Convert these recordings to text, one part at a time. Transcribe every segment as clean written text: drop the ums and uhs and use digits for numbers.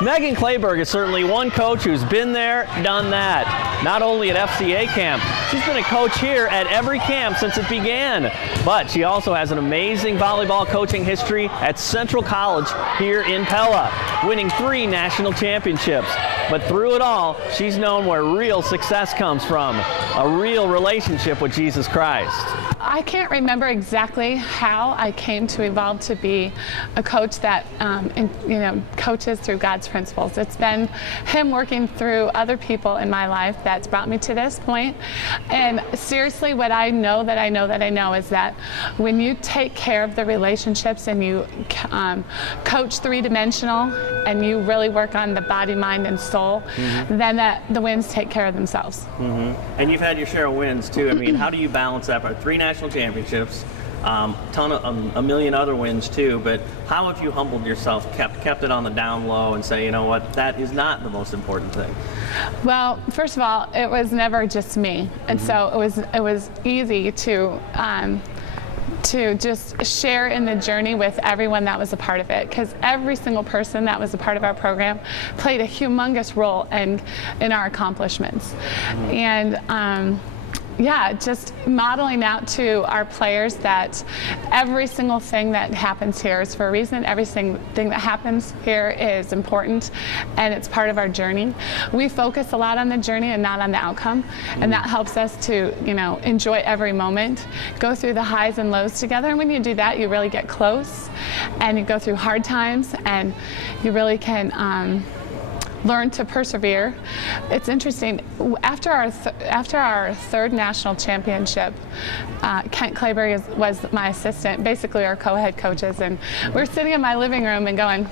Megan Clayberg is certainly one coach who's been there, done that. Not only at FCA Camp, she's been a coach here at every camp since it began. But she also has an amazing volleyball coaching history at Central College here in Pella, winning 3 national championships. But through it all, she's known where real success comes from, a real relationship with Jesus Christ. I can't remember exactly how I came to evolve to be a coach that coaches through God's principles. It's been Him working through other people in my life that's brought me to this point. And seriously, what I know is that when you take care of the relationships and you coach three-dimensional and you really work on the body, mind, and soul, then the wins take care of themselves. And you've had your share of wins too. I mean, how do you balance that? 3 national championships, a million other wins too, but how have you humbled yourself, kept it on the down low and say, you know what, that is not the most important thing? Well, first of all, it was never just me, and so it was easy to just share in the journey with everyone that was a part of it, because every single person that was a part of our program played a humongous role in our accomplishments. And yeah, just modeling out to our players that every single thing that happens here is for a reason. Every single thing that happens here is important, and it's part of our journey. We focus a lot on the journey and not on the outcome, and that helps us to, enjoy every moment, go through the highs and lows together. And when you do that, you really get close, and you go through hard times, and you really can learn to persevere. It's interesting. After our 3rd national championship, Kent Clayberg was my assistant, basically our co-head coaches, and we're sitting in my living room and going,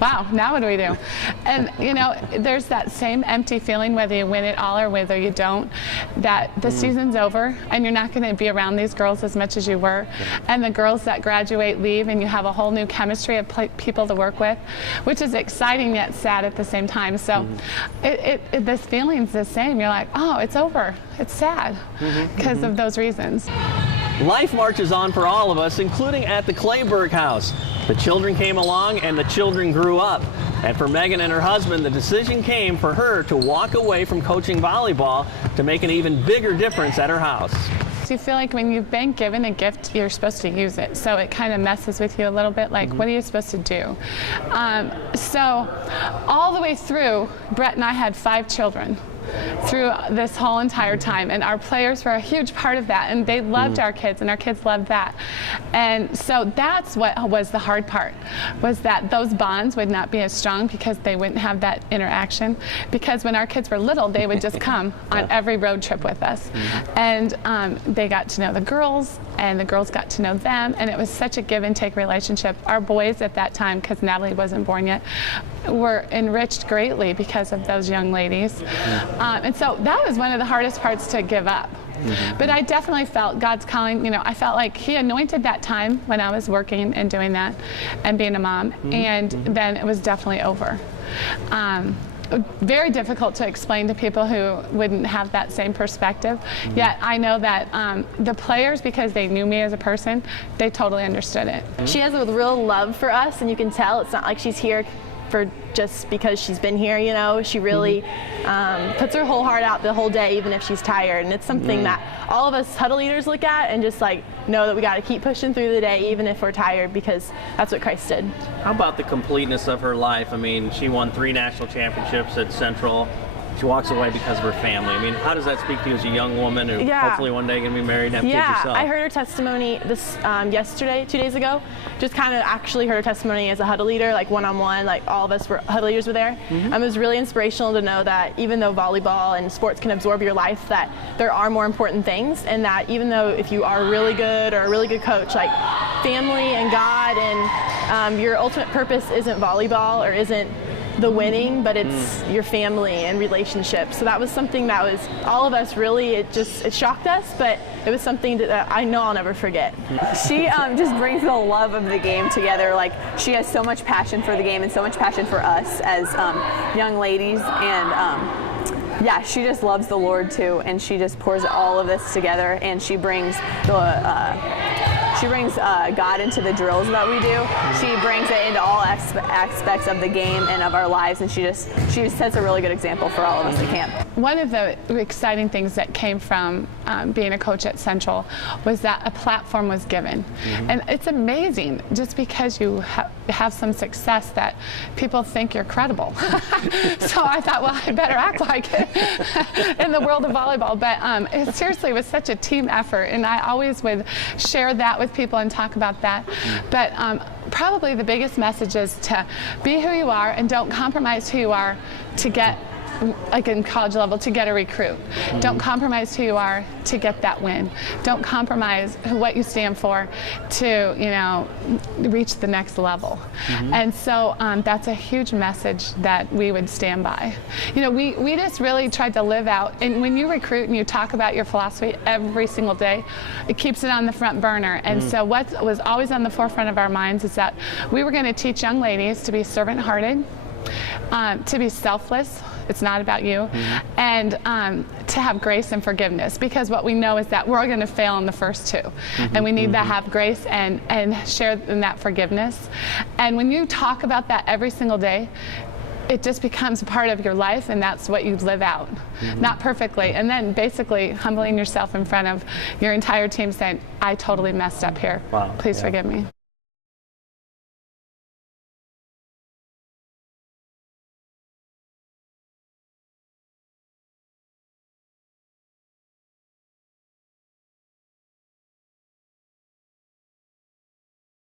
wow, now what do we do? And there's that same empty feeling whether you win it all or whether you don't, that the season's over and you're not going to be around these girls as much as you were. And the girls that graduate leave and you have a whole new chemistry of people to work with, which is exciting yet sad at the same time. So this feeling's the same. You're like, oh, it's over. It's sad because of those reasons. Life marches on for all of us, including at the Clayberg house. The children came along and the children grew up. And for Megan and her husband, the decision came for her to walk away from coaching volleyball to make an even bigger difference at her house. Do you feel like when you've been given a gift, you're supposed to use it? So it kind of messes with you a little bit, like, what are you supposed to do? So all the way through, Brett and I had 5 children through this whole entire time, and our players were a huge part of that, and they loved our kids, and our kids loved that. And so that's what was the hard part, was that those bonds would not be as strong because they wouldn't have that interaction. Because when our kids were little, they would just come on every road trip with us, and they got to know the girls, and the girls got to know them, and it was such a give and take relationship. Our boys at that time, because Natalie wasn't born yet, were enriched greatly because of those young ladies. And so that was one of the hardest parts to give up. But I definitely felt God's calling. I felt like He anointed that time when I was working and doing that and being a mom, and then it was definitely over. Very difficult to explain to people who wouldn't have that same perspective. Yet I know that the players, because they knew me as a person, they totally understood it. She has a real love for us, and you can tell it's not like she's here for just because she's been here, She really puts her whole heart out the whole day, even if she's tired. And it's something that all of us huddle leaders look at and just know that we got to keep pushing through the day, even if we're tired, because that's what Christ did. How about the completeness of her life? I mean, she won 3 national championships at Central. She walks away because of her family. I mean, how does that speak to you as a young woman who hopefully one day going to be married and have kids herself? I heard her testimony this yesterday, 2 days ago. Just kind of actually heard her testimony as a huddle leader, one-on-one, all of us huddle leaders were there. It was really inspirational to know that even though volleyball and sports can absorb your life, that there are more important things, and that even though if you are really good or a really good coach, family and God and your ultimate purpose isn't volleyball or isn't the winning, but it's your family and relationships. So that was something that was all of us really, it shocked us, but it was something that I know I'll never forget. She just brings the love of the game together. She has so much passion for the game and so much passion for us as young ladies, and yeah, she just loves the Lord too, and she just pours all of this together, and she brings the she brings God into the drills that we do. She brings it into all aspects of the game and of our lives, and she sets a really good example for all of us at camp. One of the exciting things that came from being a coach at Central was that a platform was given. And it's amazing, just because you have some success, that people think you're credible. So I thought, well, I better act like it in the world of volleyball. But it seriously was such a team effort, and I always would share that with people and talk about that. But probably the biggest message is to be who you are and don't compromise who you are to get, like in college level, to get a recruit. Don't compromise who you are to get that win. Don't compromise what you stand for to, you know, reach the next level. And so that's a huge message that we would stand by. You know, we just really tried to live out, and when you recruit and you talk about your philosophy every single day, it keeps it on the front burner. And so what was always on the forefront of our minds is that we were going to teach young ladies to be servant-hearted, to be selfless. It's not about you. And to have grace and forgiveness, because what we know is that we're all going to fail in the first two. And we need to have grace and share in that forgiveness. And when you talk about that every single day, it just becomes a part of your life, and that's what you live out. Not perfectly. And then basically humbling yourself in front of your entire team, saying, I totally messed up here. Please forgive me.